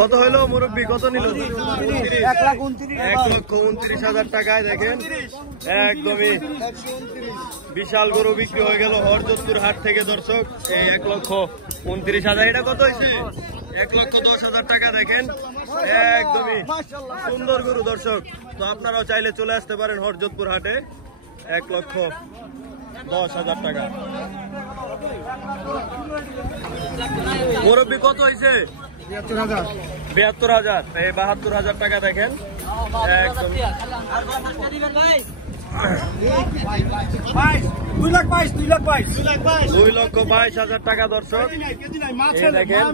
কত হইলো মুরব্বী, কত নিল? 1,29,000 টাকায়। দেখেন একদমই বিশাল গরু বিক্রি হয়ে গেল হরযোধপুর হাট থেকে দর্শক। এই 1,29,000। এটা কত হয়েছে? 1,10,000 টাকা। দেখেন একদমই সুন্দর গরু দর্শক। তো আপনারাও চাইলে চলে আসতে পারেন হরযোধপুর হাটে। 1,10,000 টাকা। মুরব্বী কত হয়েছে? 72,000। এই 72,000 টাকা। দেখেন একদম 2,22,000 টাকা দর্শক। দেখেন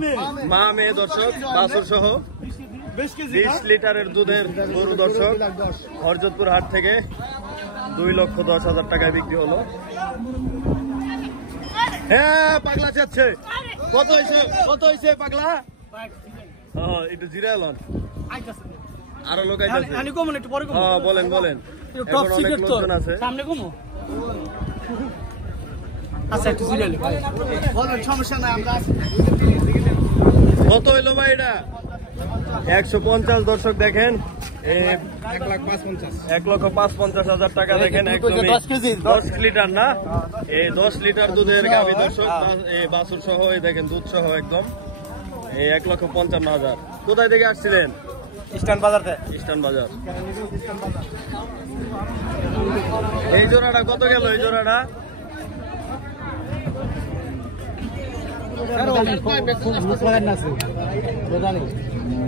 মা মেয়ে দর্শক, বাছুর সহ 20 লিটারের দুধের গরু দর্শক হরযোধপুর হাট থেকে 2,10,000 টাকায় বিক্রি হলো। হ্যাঁ পাগলা যাচ্ছে। কত হয়েছে? কত হয়েছে পাগলা? একটু জিরা এলাম, আরো লোক আছে। বলেন বলেন, অনেক লোকজন আছে। কত হইলো ভাই এটা? 150 দর্শক। দেখেন 1,55,000 টাকা। দেখেন 10 লিটার না, এই 10 লিটার দুধের গাভী দর্শক, বাছুর সহ। দেখেন দুধ সহ একদম। এই 1,55,000। কোথায় থেকে আসছিলেন? ইস্টার্ন বাজার। ইস্টার্ন বাজার। এই জোড়াটা কত গেল? এই জোড়াটা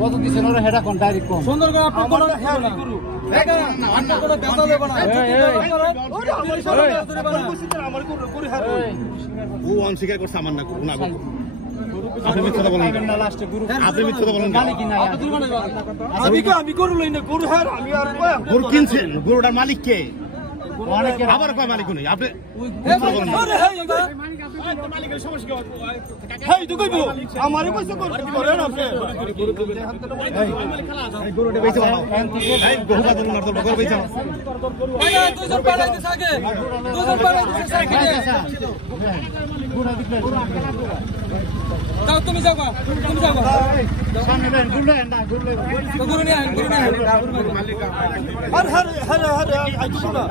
কত দিচ্ছেন ওরা? হেডা কোন ডাইরেক্ট কম সুন্দর করে আপনি কোন অস্বীকার করছে আমার না করুন। আপনি মিথ্যা বলেন না, লাস্টে গুরু আপনি মিথ্যা বলেন মালিক কি না? আমি গরু লই না, গরু হার আমি আর গরু কিনছেন। গরুটার মালিক কে? আবার কয় মালিক নেই। আপনি মালিকের সমস্যা তো কইব আমারে পয়সা করেন আপনি। গরুটা বেচে ভালো। এই গরু বাজার না তো গরু বেচে ভাই 200 টাকা দিছ আগে 200 টাকা দিছ আগে যাও তুমি যাও সামনে দেন গুলো না গুলো নিয়ে মালিক আর হর আই তো না